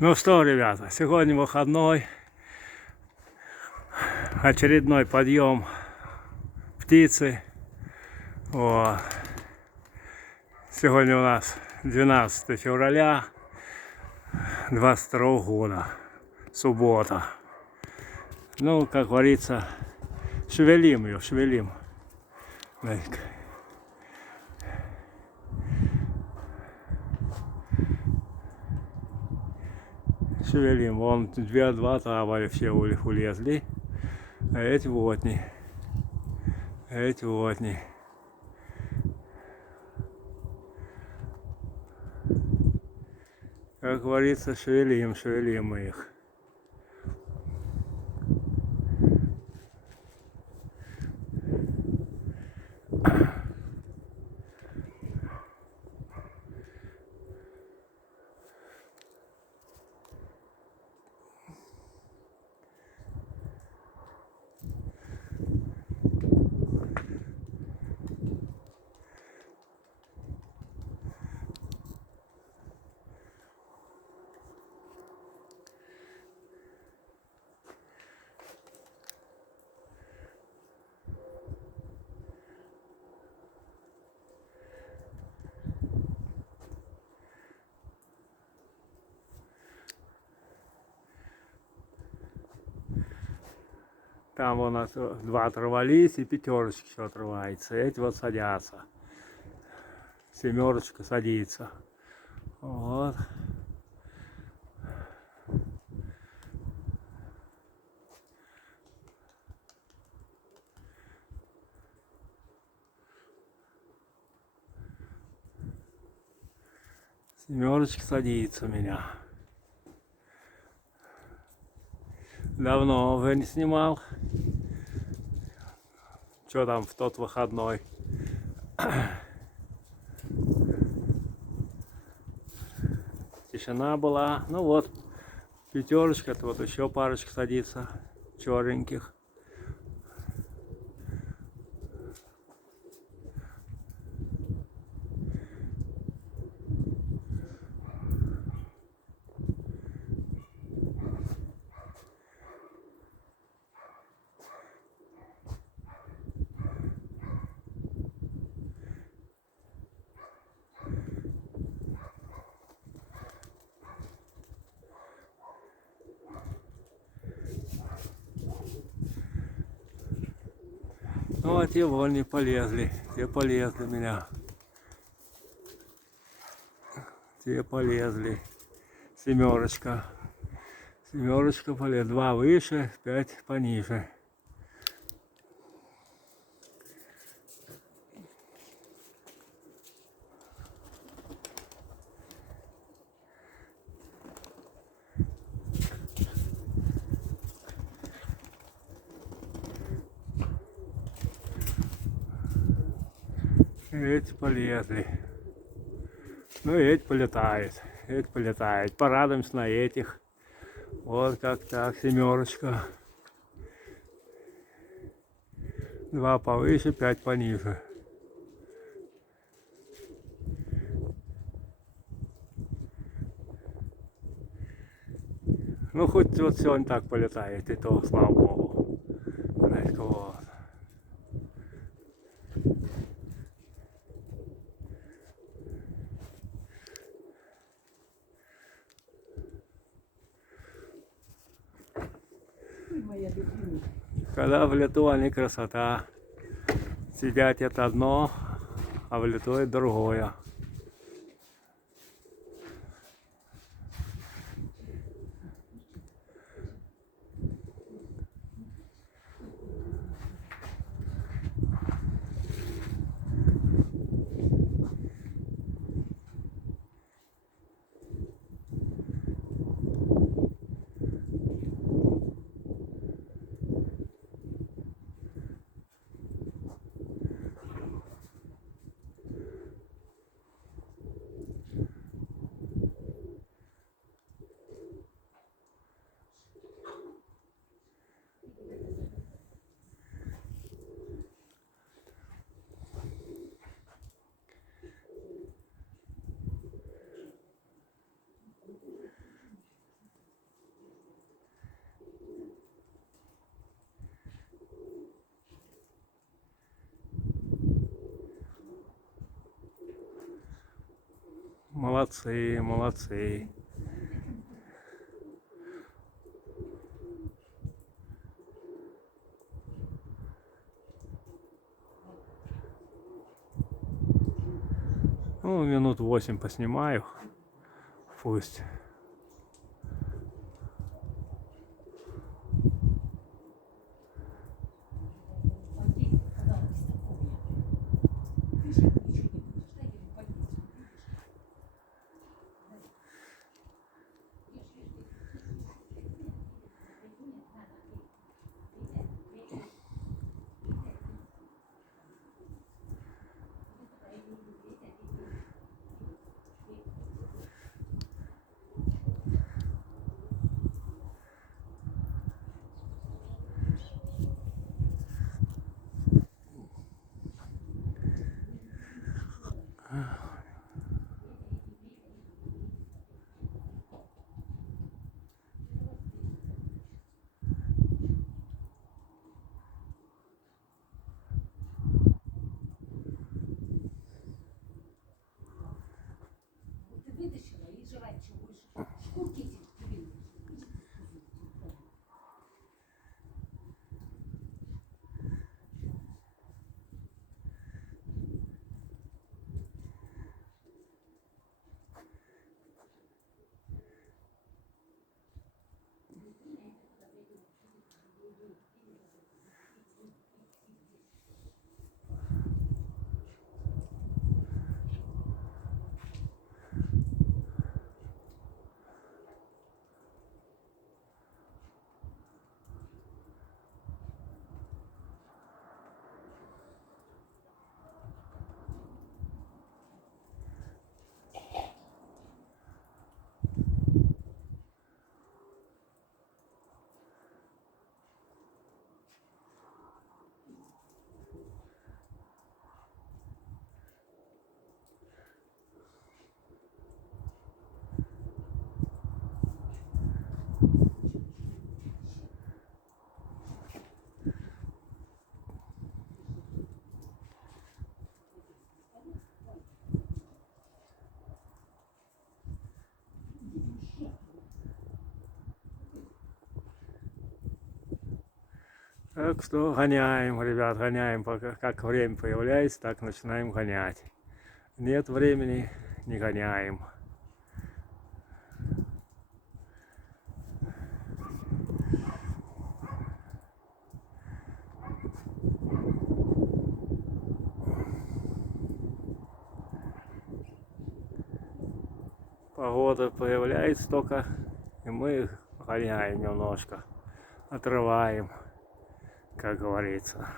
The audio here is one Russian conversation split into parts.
Ну что, ребята, сегодня выходной, очередной подъем птицы. Вот. Сегодня у нас 12 февраля 22 года, суббота. Ну, как говорится, шевелим ее, шевелим. Шевелим. Вон два тавали все улезли. А эти вот не. Эти вот не. Как говорится, шевелим, шевелим мы их. Там у нас два оторвались, и пятерочка еще отрывается. Эти вот садятся. Семерочка садится. Вот. Семерочка садится у меня. Давно уже не снимал. Что там в тот выходной? Тишина была. Ну вот, пятерочка, вот еще парочка садится, черненьких. Ну а те вон не полезли, те полезли меня. Те полезли. Семерочка. Семерочка полезла. Два выше, 5 пониже. Эти полезли. Ну и эти полетают. Эти полетают. Порадуемся на этих. Вот как так, семерочка. Два повыше, 5 пониже. Ну хоть вот сегодня так полетает, и то, слава богу. Вот. Когда в лету они красота. Сидят это одно, а в лету это другое. молодцы, молодцы. Ну, минут 8 поснимаю. Пусть. Вытащила и жрать что больше. Шкурки эти тебе. Так что гоняем, ребят, гоняем. Пока как время появляется, так начинаем гонять. Нет времени, не гоняем. Погода появляется только, и мы гоняем немножко, отрываем, как говорится.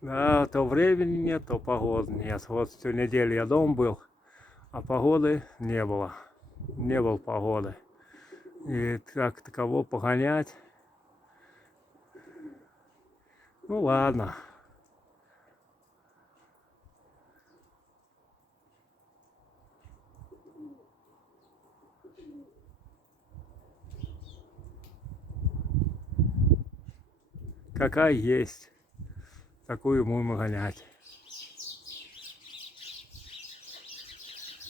Да, то времени нет, то погоды нет. Вот всю неделю я дома был, а погоды не было. Не было погоды. И как таково погонять. Ну ладно. Какая есть, такую будем гонять.